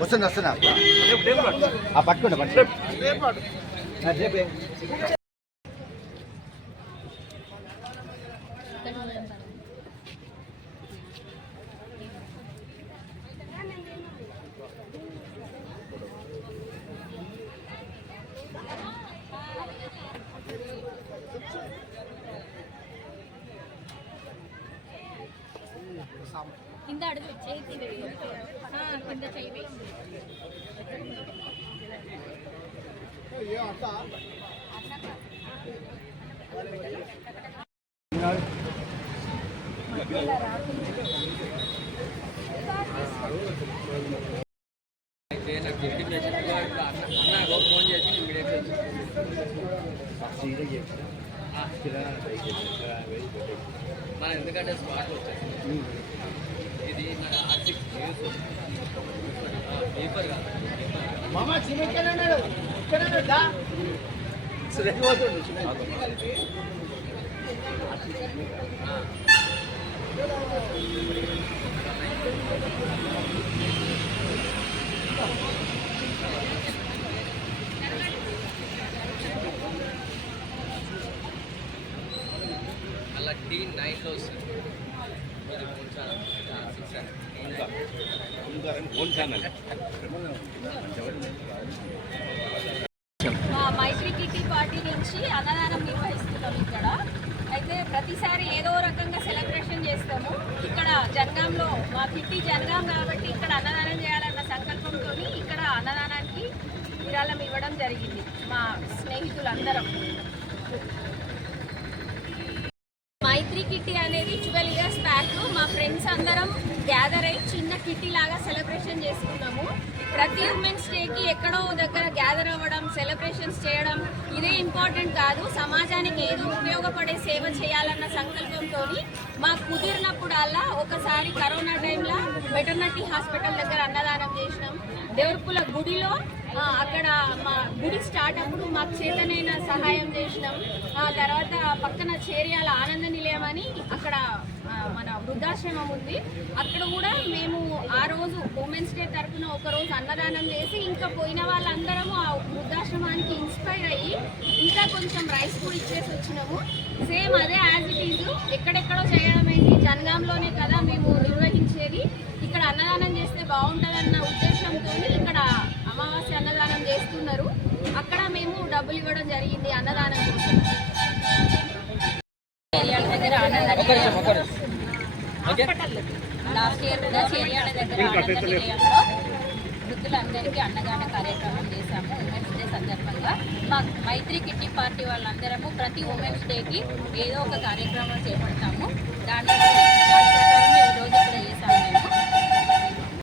వస్తుంది వస్తున్నా ఆ పట్టుకోండి పట్టుకోండి Thank you. కింద అడుగు చేతి కింద చేయి వేయి. ఫోన్ చేసి ఇమీడియట్ మన ఎందుకంటే స్పాట్ వచ్చేసి ఇది మన ఆర్టిక్ న్యూస్. పేపర్ కాదు. మామ ఇక్కడ ఉన్నాడు నైన్లో వస్తుంది. మా పార్టీ నుంచి అన్నదానం నిర్వహిస్తున్నాం ఇక్కడ. అయితే ప్రతిసారి ఏదో రకంగా సెలబ్రేషన్ చేస్తాము. ఇక్కడ జనగాంలో మా కిట్టి జనగాం కాబట్టి ఇక్కడ అన్నదానం చేయాలన్న సంకల్పంతో ఇక్కడ అన్నదానానికి విరాళం ఇవ్వడం జరిగింది మా స్నేహితులందరం. పార్టీ అనేది ట్వెల్వ్ ఇయర్స్ బ్యాక్ మా ఫ్రెండ్స్ అందరం గ్యాదర్ అయ్యి చిన్న కిట్టి లాగా సెలబ్రేషన్ చేసుకున్నాము. ప్రతి ఉమెన్స్ డేకి ఎక్కడో దగ్గర గ్యాదర్ అవ్వడం సెలబ్రేషన్స్ చేయడం ఇదే ఇంపార్టెంట్ కాదు. సమాజానికి ఏదో ఉపయోగపడే సేవ చేయాలన్న సంకల్పంతో మాకు కుదిరినప్పుడల్లా ఒకసారి కరోనా టైంలో వెటర్నరీ హాస్పిటల్ దగ్గర అన్నదానం చేసినాం. దేవరపుల గుడిలో అక్కడ మా గుడి స్టార్ట్ అప్పుడు మాకు చేతనైన సహాయం చేసినాం. ఆ తర్వాత పక్కన చేరియాల ఆనంద నిలయం అని అక్కడ మన వృద్ధాశ్రమం ఉంది. అక్కడ కూడా మేము ఆ రోజు ఉమెన్స్ డే తరఫున ఒక రోజు అన్నదానం చేసి ఇంకా పోయిన వాళ్ళందరము ఆ వృద్ధాశ్రమానికి ఇన్స్పైర్ అయ్యి ఇంకా కొంచెం రైస్ కూడా ఇచ్చేసి వచ్చినాము. సేమ్ అదే యాజ్ ఇట్ ఈజ్ ఎక్కడెక్కడో చేయడం ఏంటి జనగాంలోనే కదా మేము నిర్వహించేది. ఇక్కడ అన్నదానం చేస్తే బాగుంటుందన్న ఉద్దేశంతో ఇక్కడ అమావాస్య అన్నదానం చేస్తున్నారు. అక్కడ మేము డబ్బులు ఇవ్వడం జరిగింది అన్నదానం కోసం. దగ్గర అన్నదానం లాస్ట్ ఇయర్ కూడా చేర్యాల దగ్గర ఆనంద నిలయంలో వృద్ధులందరికీ అన్నదాన కార్యక్రమం చేశాము. ఉమెన్స్ డే సందర్భంగా మా మైత్రి కిట్టి పార్టీ వాళ్ళందరము ప్రతి ఉమెన్స్ డేకి ఏదో ఒక కార్యక్రమం చేపడతాము. దాంట్లో